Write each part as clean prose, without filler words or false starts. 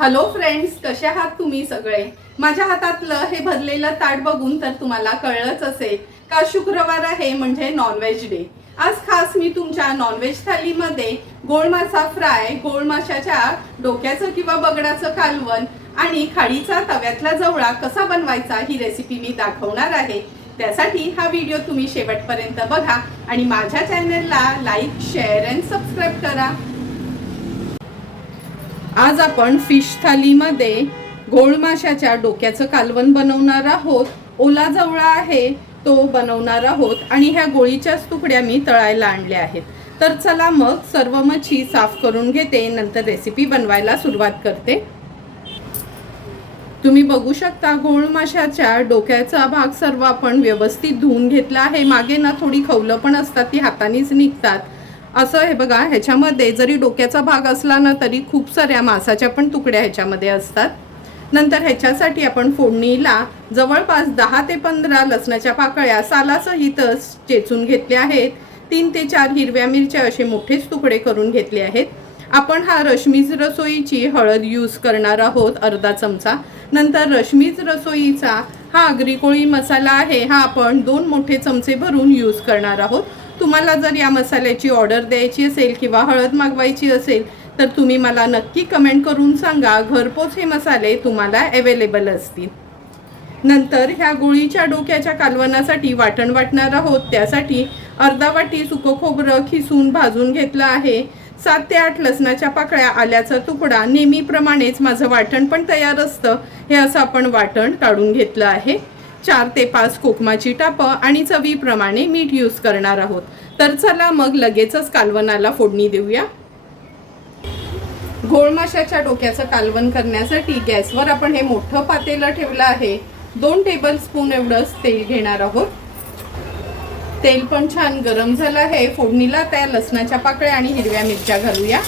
Hello friends, कसे आहात तुम्ही सगळे? माझ्या हातातलं हे भरलेलं ताट बघून तर तुम्हाला कळलंच असेल का शुक्रवार आहे म्हणजे नॉनव्हेज डे। आज खास मी तुमच्या नॉनव्हेज थालीमध्ये गोड मासा फ्राय, गोड माशाच्या डोक्याचं किंवा बगडाचं कालवण आणि खाडीचा तव्यातला जवळा कसा बनवायचा ही रेसिपी मी दाखवणार आहे। त्यासाठी हा व्हिडिओ तुम्ही शेवटपर्यंत बघा आणि माझ्या चॅनलला लाईक, शेअर अँड सबस्क्राइब करा। आज आपण फिश थालीमध्ये गोड माशाच्या डोक्याचं कालवण बनवणार आहोत। ओला जवळा आहे तो बनवणार आहोत आणि ह्या गोळीच्याच तुकड्या मी तळायला आणल्या आहेत। तर चला मग सर्व मच्छी साफ करून घेते, नंतर रेसिपी बनवायला सुरुवात करते। तुम्ही बघू शकता गोड माशाच्या डोक्याचा भाग सर्व आपण व्यवस्थित धुवून घेतला आहे। मागे ना थोडी खवलं पण असतात, ती हातानेच निघतात। असं हे बघा, ह्याच्यामध्ये जरी डोक्याचा भाग असला ना तरी खूप साऱ्या मांसाच्या पण तुकड्या ह्याच्यामध्ये असतात। नंतर ह्याच्यासाठी आपण फोडणीला जवळपास 10 ते 15 लसणाच्या पाकळ्या सालासहितच चेचून घेतल्या आहेत। 3 ते 4 हिरव्या मिरच्या असे मोठेच तुकडे करून घेतले आहेत। आपण हा रश्मीज रसोईची हळद यूज करणार आहोत, अर्धा चमचा। नंतर रश्मीज रसोईचा हा आगरी कोळी मसाला आहे, हा आपण 2 मोठे चमचे भरून यूज करणार आहोत। तुम्हाला जर या मसाल्याची ऑर्डर द्यायची असेल किंवा हळद मागवायची असेल तर तुम्ही मला नक्की कमेंट करून सांगा, घरपोच हे मसाले तुम्हाला अवेलेबल असतील। नंतर ह्या गोळीच्या डोक्याच्या कालवणासाठी वाटण वाटणार आहोत। त्यासाठी अर्धा वाटी सुकं खोबरं खिसून भाजून घेतलं आहे। 7 ते 8 लसणाच्या पाकळ्या, आल्याचा तुकडा, नेहमीप्रमाणेच माझं वाटण पण तयार असतं, हे असं आपण वाटण काढून घेतलं आहे। 4 ते 5 कोकमाची टापं आणि चवीप्रमाणे मीठ यूज करणार आहोत। तर चला मग लगेचच कालवणाला फोडणी देऊया। गोड माशाच्या डोक्याचं कालवण करण्यासाठी गॅसवर आपण हे मोठं पातेलं ठेवलं आहे। 2 टेबलस्पून एवढंच तेल घेणार आहोत। तेल पण छान गरम झालं आहे। फोडणीला त्या लसणाच्या पाकळ्या आणि हिरव्या मिरच्या घालूया।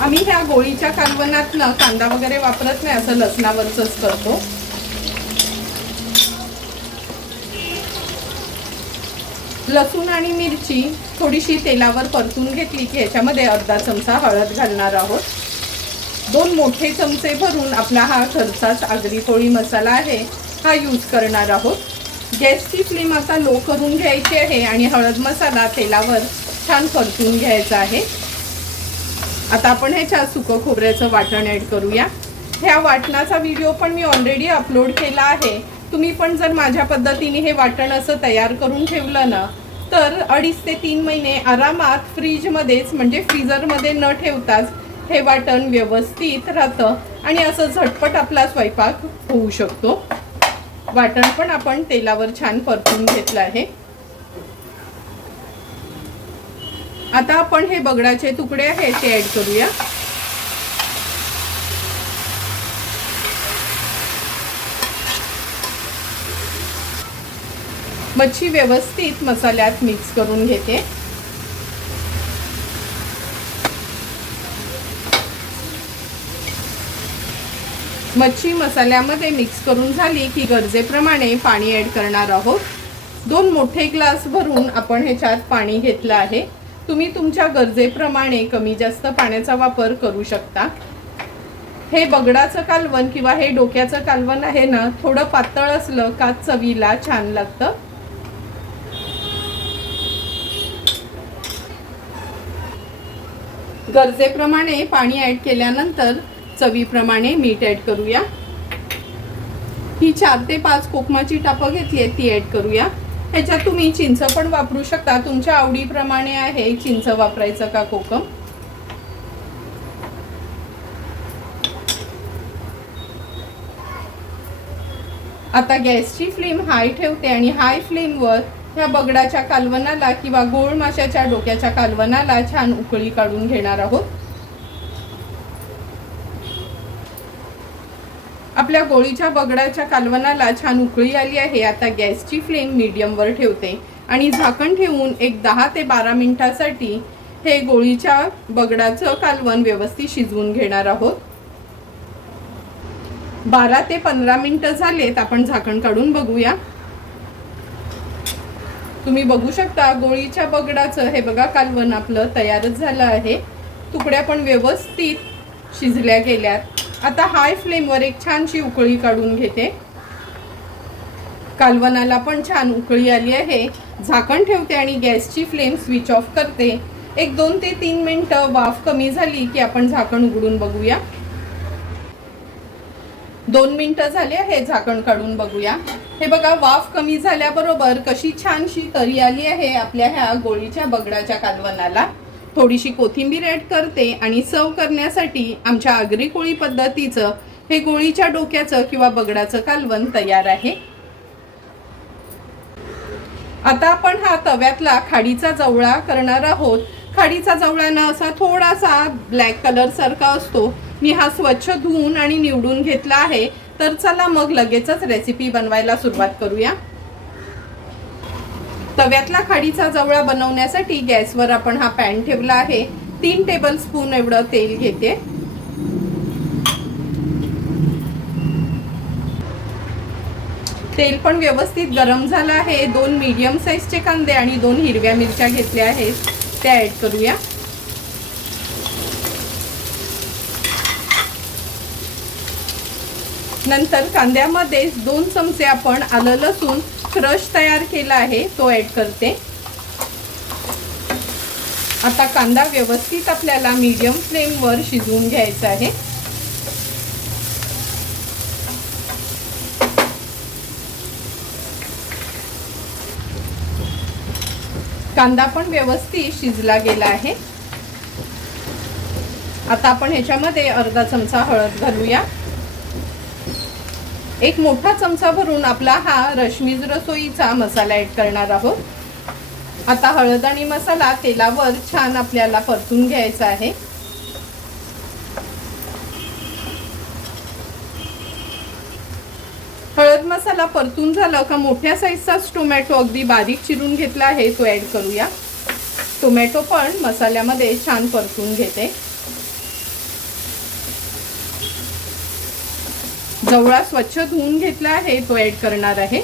आम्ही ह्या गोळीच्या कालवणातनं कांदा वगैरे वापरत नाही, असं लसणावरच करतो। लसूण आणि मिरची थोडीशी तेलावर परतून घेतली की ह्याच्यामध्ये अर्धा चमचा हळद घालणार आहोत। 2 मोठे चमचे भरून आपला हा घरचाच आगरी कोळी मसाला आहे हा यूज करणार आहोत। गॅसची फ्लेम आता लो करून घ्यायची आहे आणि हळद मसाला तेलावर छान परतून घ्यायचा आहे। आता आपण ह्याच्यात सुकं खोबऱ्याचं वाटण ॲड करूया। ह्या वाटणाचा व्हिडिओ पण मी ऑलरेडी अपलोड केला आहे। तुम्ही पण जर माझ्या पद्धतीने हे वाटण असं तयार करून ठेवलं ना तर 2.5 ते 3 महिने आरामात फ्रीजमध्येच म्हणजे फ्रीजरमध्ये न ठेवताच हे वाटण व्यवस्थित राहतं आणि असं झटपट आपला स्वयंपाक होऊ शकतो। वाटण पण आपण तेलावर छान परतून घेतलं आहे। आता आपण हे बगडाचे तुकडे आहेत ते ॲड करूया। मच्छी व्यवस्थित मसाल्यात मिक्स करून घेते। मच्छी मसाल्यामध्ये मिक्स करून झाली की गरजेप्रमाणे पाणी ॲड करणार आहोत। 2 मोठे ग्लास भरून आपण ह्याच्यात पाणी घेतलं आहे। तुम्ही तुमच्या गरजेप्रमाणे कमी जास्त पाण्याचा वापर करू शकता। हे बगडाचं कालवण किंवा हे डोक्याचं कालवण आहे ना, थोडं पातळ असलं का चवीला छान लागतं। गरजेप्रमाणे पाणी ॲड केल्यानंतर चवीप्रमाणे मीठ ॲड करूया। ही 4 ते 5 कोकमाची टापं घेतली आहे ती ॲड करूया। ह्याच्यात तुम्ही चिंच पण वापरू शकता, तुमच्या आवडीप्रमाणे आहे चिंच वापरायचं का कोकम। आता गॅसची फ्लेम हाय ठेवते आणि हाय फ्लेमवर ह्या बगडाच्या कालवणाला किंवा गोड माशाच्या डोक्याच्या कालवणाला छान उकळी काढून घेणार आहोत। आपल्या गोळीच्या बगडाच्या कालवणाला छान उकळी आली आहे। आता गॅसची फ्लेम मीडियमवर ठेवते आणि झाकण ठेवून एक 10 ते 12 मिनिटांसाठी हे गोळीच्या बगडाचं कालवण व्यवस्थित शिजवून घेणार आहोत। 12 ते 15 मिनिटं झालेत, आपण झाकण काढून बघूया। तुम्ही बघू शकता गोळीच्या बगडाचं हे बघा कालवण आपलं तयारच झालं आहे। तुकड्या पण व्यवस्थित शिजल्या गेल्यात। आता हाय फ्लेमवर एक छानशी उकळी काढून घेते। कालवणाला पण छान उकळी आली आहे। झाकण ठेवते आणि गॅसची फ्लेम स्विच ऑफ करते। एक 2 ते 3 मिनिटं वाफ कमी झाली की आपण झाकण उघडून बघूया। 2 मिनिटं झाले आहे, झाकण काढून बघूया। हे बघा, वाफ कमी झाल्याबरोबर कशी छानशी तरी आली आहे आपल्या ह्या गोळीच्या बगडाच्या कालवणाला। थोडीशी कोथिंबीर ॲड करते आणि सर्व करण्यासाठी आमच्या आगरी कोळी पद्धतीचं हे गोळीच्या डोक्याचं किंवा बगडाचं कालवण तयार आहे। आता आपण हा तव्यातला खाडीचा जवळा करणार आहोत। खाडीचा जवळा ना असा थोडासा ब्लॅक कलर सारखा असतो। मी हा स्वच्छ धुवून आणि निवडून घेतला आहे। तर चला मग लगेचच रेसिपी बनवायला सुरुवात करूया। तव्यातला खाडीचा जवळा बनवण्यासाठी गॅसवर आपण हा पॅन ठेवला आहे। 3 टेबलस्पून एवढं तेल घेते। तेल पण व्यवस्थित गरम झालं आहे। 2 मीडियम साईजचे कांदे आणि 2 हिरव्या मिरच्या घेतल्या आहेत, त्या ॲड करूया। नंतर कांद्यामध्ये 2 चमचे आपण आलं लसूण क्रश तयार केला आहे, तो ॲड करते। आता कांदा व्यवस्थित आपल्याला मीडियम फ्लेमवर शिजवून घ्यायचा आहे। कांदा पण व्यवस्थित शिजला गेला आहे। आता आपण ह्याच्यामध्ये अर्धा चमचा हळद घालूया। एक मोठा चमचा भरून आपला हा रश्मीज रसोईचा मसाला ॲड करणार आहोत। आता हळद आणि मसाला तेलावर छान आपल्याला परतून घ्यायचा आहे। हळद मसाला परतून झाला का मोठ्या साईजचा टोमॅटो अगदी बारीक चिरून घेतला आहे, तो ॲड करूया। टोमॅटो पण मसाल्यामध्ये छान परतून घेते। जवळा स्वच्छ धुवून घेतला आहे, तो ॲड करणार आहे।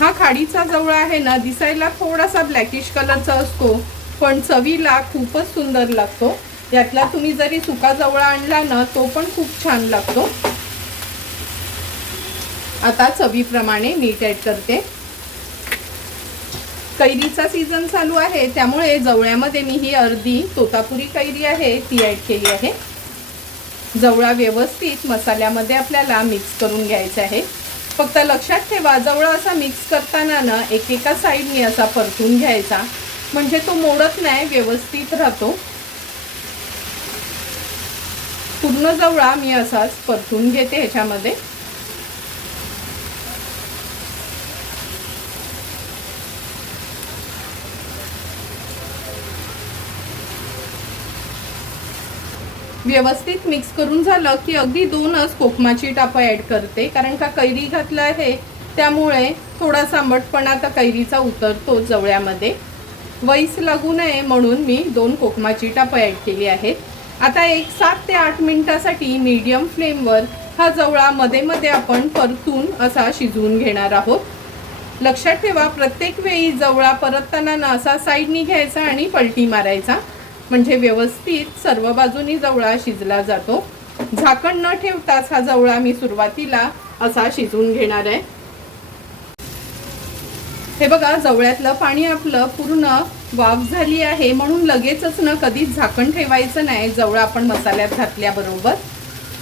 हा खाडीचा जवळा आहे ना, दिसायला थोडासा ब्लॅकिश कलरचा असतो, पण चवीला खूपच सुंदर लागतो। यातला तुम्ही जरी सुका जवळा आणला ना, तो पण खूप छान लागतो। आता चवीप्रमाणे मीठ ॲड करते। कैरीचा सीझन चालू आहे, त्यामुळे जवळ्यामध्ये मी ही अर्धी तोतापुरी कैरी आहे ती ॲड केली आहे। जवळा व्यवस्थित मसाल्यामध्ये आपल्याला मिक्स करून घ्यायचा आहे। फक्त लक्षात ठेवा, जवळा असा मिक्स करताना ना एकेका साईडने असा परतून घ्यायचा, म्हणजे तो मोडत नाही, व्यवस्थित राहतो। पूर्ण जवळा मी असाच परतून घेते ह्याच्यामध्ये। व्यवस्थित मिक्स करून झालं की अगदी 2च कोकमाची टापं ॲड करते, कारण का कैरी घातलं आहे त्यामुळे थोडासा आंबटपणा आता कैरीचा उतरतो जवळ्यामध्ये। वैस लागू नये म्हणून मी 2 कोकमाची टापं ॲड केली आहेत। आता एक 7 ते 8 मिनिटासाठी मीडियम फ्लेमवर हा जवळा मध्ये मध्ये आपण परतून असा शिजवून घेणार आहोत। लक्षात ठेवा, प्रत्येक वेळी जवळा परतताना ना असा साईडनी घ्यायचा आणि पलटी मारायचा, म्हणजे व्यवस्थित सर्व बाजूनी जवळा शिजला जातो। झाकण न ठेवताच हा जवळा मी सुरुवातीला असा शिजवून घेणार आहे। हे बघा, जवळ्यातलं पाणी आपलं पूर्ण वाफ झाली आहे, म्हणून लगेचच न कधीच झाकण ठेवायचं नाही जवळा आपण मसाल्यात घातल्याबरोबर।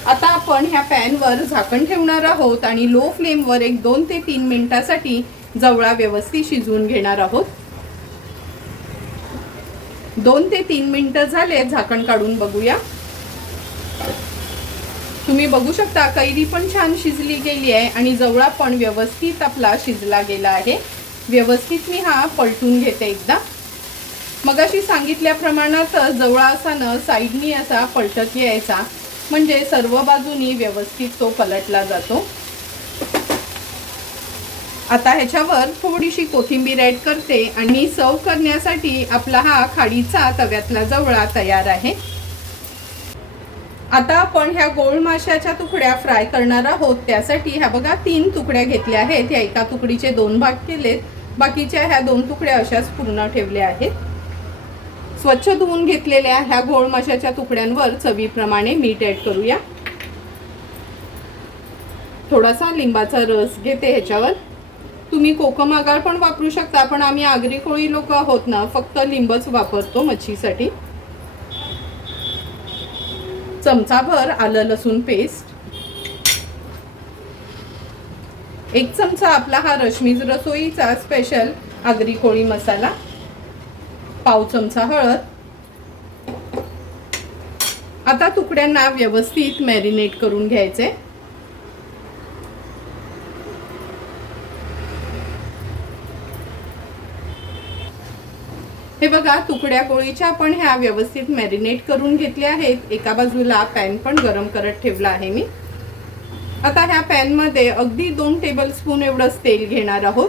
आता आपण ह्या पॅनवर झाकण ठेवणार आहोत आणि लो फ्लेमवर एक 2 ते 3 मिनिटासाठी जवळा व्यवस्थित शिजवून घेणार आहोत। 2 ते 3 मिनिटं झाले, झाकण काढून बघूया। तुम्ही बघू शकता कैरी पण छान शिजली गेली आहे आणि जवळा पण व्यवस्थित आपला शिजला गेला आहे। व्यवस्थित मी हा पलटून घेते एकदा। मगाशी सांगितल्याप्रमाणात जवळा असा न साईडनी असा पलटत यायचा, म्हणजे सर्व बाजूनी व्यवस्थित तो पलटला जातो। आता ह्याच्यावर थोडीशी कोथिंबीर ॲड करते आणि सर्व करण्यासाठी आपला हा खाडीचा तव्यातला जवळा तयार आहे। आता आपण ह्या गोल माशाच्या तुकड्या फ्राय करणार आहोत। त्यासाठी ह्या बघा 3 तुकड्या घेतल्या आहेत। ह्या एका तुकडीचे 2 भाग केलेत, बाकीच्या ह्या 2 तुकड्या अशाच पूर्ण ठेवल्या आहेत। स्वच्छ धुवून घेतलेल्या ह्या गोळ माशाच्या तुकड्यांवर चवीप्रमाणे मीठ ऍड करूया. थोडासा लिंबाचा रस घेते ह्याच्यावर. तुम्ही कोकम आगार पण वापरू शकता, पण आम्ही आगरी कोळी लोक आहोत ना, फक्त लिंबच वापरतो मच्छीसाठी. चमचाभर आलं लसूण पेस्ट, 1 चमचा आपला हा रश्मीज रसोईचा स्पेशल आगरी कोळी मसाला, पाव चमचा हळद. आता तुकड्यांना व्यवस्थित मॅरिनेट करून घ्यायचे. हे बघा, तुकड्या कोळीच्या आपण ह्या व्यवस्थित मॅरिनेट करून घेतल्या आहेत. एका बाजूला पॅन पण गरम करत ठेवला आहे मी. आता ह्या पॅन मध्ये अगदी 2 टेबलस्पून एवढंच तेल घेणार आहोत.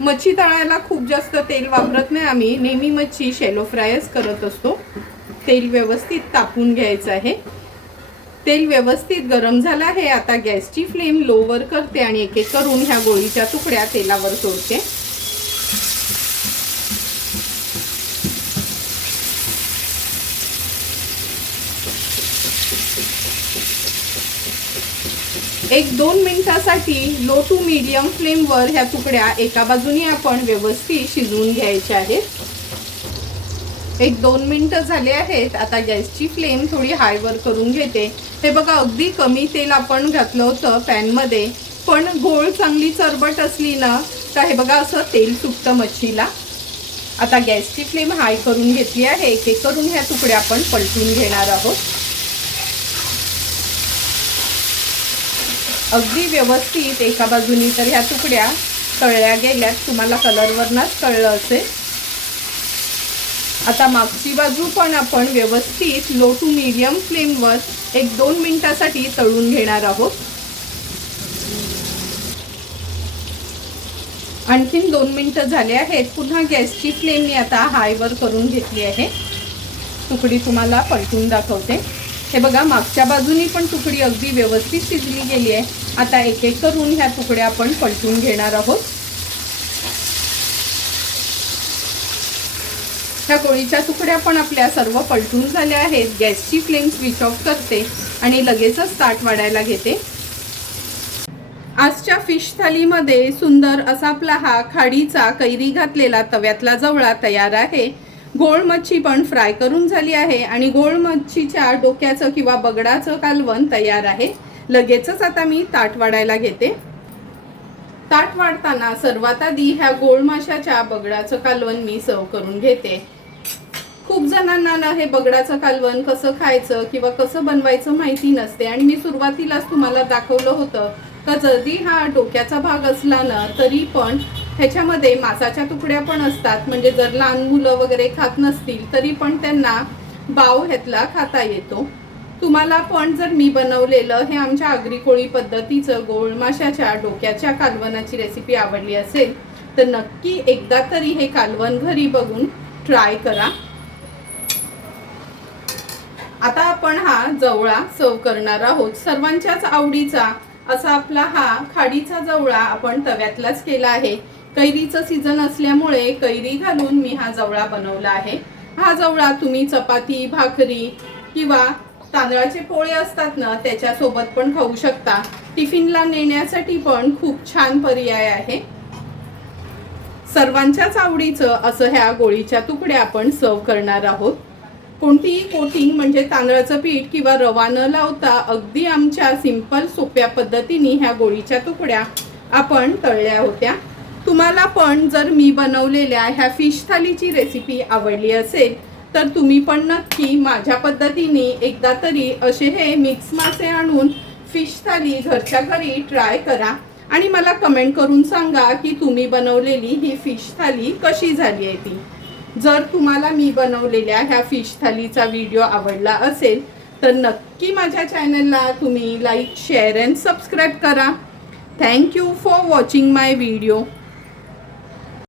मच्छी तळायला खूप जास्त तेल वापरत नाही आम्ही, नेहमी मच्छी शॅलो फ्रायच करत असतो. तेल व्यवस्थित तापून घ्यायचं आहे. तेल व्यवस्थित गरम झालं आहे. आता गॅसची फ्लेम लोवर करते आणि एक एक करून ह्या गोळीच्या तुकड्या तेलावर सोडते. एक 2 मिनिटासाठी लो टू मीडियम फ्लेमवर ह्या तुकड्या एका बाजूने आपण व्यवस्थित शिजवून घ्यायच्या आहेत. 1-2 मिनिटं झाले आहेत. आता गॅसची फ्लेम थोडी हायवर करून घेते. हे बघा, अगदी कमी तेल आपण घातलं होतं पॅनमध्ये, पण गोळ चांगली चरबट असली ना तर हे बघा असं तेल सुटतं मच्छीला. आता गॅसची फ्लेम हाय करून घेतली आहे. एक एक करून ह्या तुकड्या आपण पलटून घेणार आहोत. अगदी व्यवस्थित एका बाजूनी तर ह्या तुकड्या तळल्या गेल्यात. तुम्हाला कलरवरनच कळलं असेल. आता मागची बाजू पण आपण व्यवस्थित लो टू मीडियम फ्लेमवर 1-2 मिनिटासाठी तळून घेणार आहोत. आणखीन 2 मिनिटं झाले आहेत. पुन्हा गॅसची फ्लेम मी आता हायवर करून घेतली आहे. तुकडी तुम्हाला पलटून दाखवते. हे बघा, मागच्या बाजूनी पण तुकडी अगदी व्यवस्थित शिजली गेली आहे. आता एक एक करून ह्या तुकड्या आपण पलटून घेणार आहोत. ह्या कोळीच्या तुकड्या पण आपल्या सर्व पलटून झाल्या आहेत. गॅसची फ्लेम स्विच ऑफ करते आणि लगेचच ताट वाढायला घेते. आजच्या फिश थालीमध्ये सुंदर असा आपला हा खाडीचा कैरी घातलेला तव्यातला जवळा तयार आहे. गोळ मच्छी पण फ्राय करून झाली आहे आणि गोळ मच्छीच्या डोक्याचं किंवा बगडाचं कालवण तयार आहे. लगेचच आता मी ताट वाढायला घेते. ताट वाढताना सर्वात आधी ह्या गोळ माशाच्या बगडाचं कालवण मी सर्व करून घेते. खूप जणांना ना हे बगडाचं कालवण कसं खायचं किंवा कसं बनवायचं माहिती नसते आणि मी सुरुवातीलाच तुम्हाला दाखवलं होतं का जरी हा डोक्याचा भाग असला ना तरी पण ह्याच्यामध्ये मांसाच्या तुकड्या पण असतात. म्हणजे जर लहान मुलं वगैरे खात नसतील तरी पण त्यांना बाव ह्यातला खाता येतो. तुम्हाला पण जर मी बनवलेलं हे आमच्या आगरी कोळी पद्धतीचं गोळ माशाच्या डोक्याच्या कालवणाची रेसिपी आवडली असेल तर नक्की एकदा तरी हे कालवण घरी बघून ट्राय करा. आता आपण हा जवळा सर्व करणार आहोत. सर्वांच्याच आवडीचा असा आपला हा खाडीचा जवळा आपण तव्यातलाच केला आहे. कैरीचं सीझन असल्यामुळे कैरी घालून मी हा जवळा बनवला आहे. हा जवळा तुम्ही चपाती, भाकरी किंवा तांदळाचे पोळे असतात ना त्याच्यासोबत पण खाऊ शकता. टिफिनला नेण्यासाठी पण खूप छान पर्याय आहे. सर्वांच्याच आवडीचं असं ह्या गोळीच्या तुकड्या आपण सर्व करणार आहोत. कोणतीही कोटिंग म्हणजे तांदळाचं पीठ किंवा रवा न लावता अगदी आमच्या सिंपल सोप्या पद्धतीने ह्या गोळीच्या तुकड्या आपण तळल्या होत्या. तुम्हाला पण जर मी बनवलेल्या ह्या फिश थालीची रेसिपी आवडली असेल तर तुम्ही पण नक्की माझ्या पद्धतीने एकदा तरी असे हे मिक्स मासे आणून फिश थाली घरच्या घरी ट्राय करा आणि मला कमेंट करून सांगा की तुम्ही बनवलेली ही फिश थाली कशी झाली आहे ती. जर तुम्हाला मी बनवलेल्या ह्या फिश थालीचा व्हिडिओ आवडला असेल तर नक्की माझ्या चॅनलला तुम्ही लाईक, शेअर अँड सबस्क्राईब करा. Thank you for watching my video.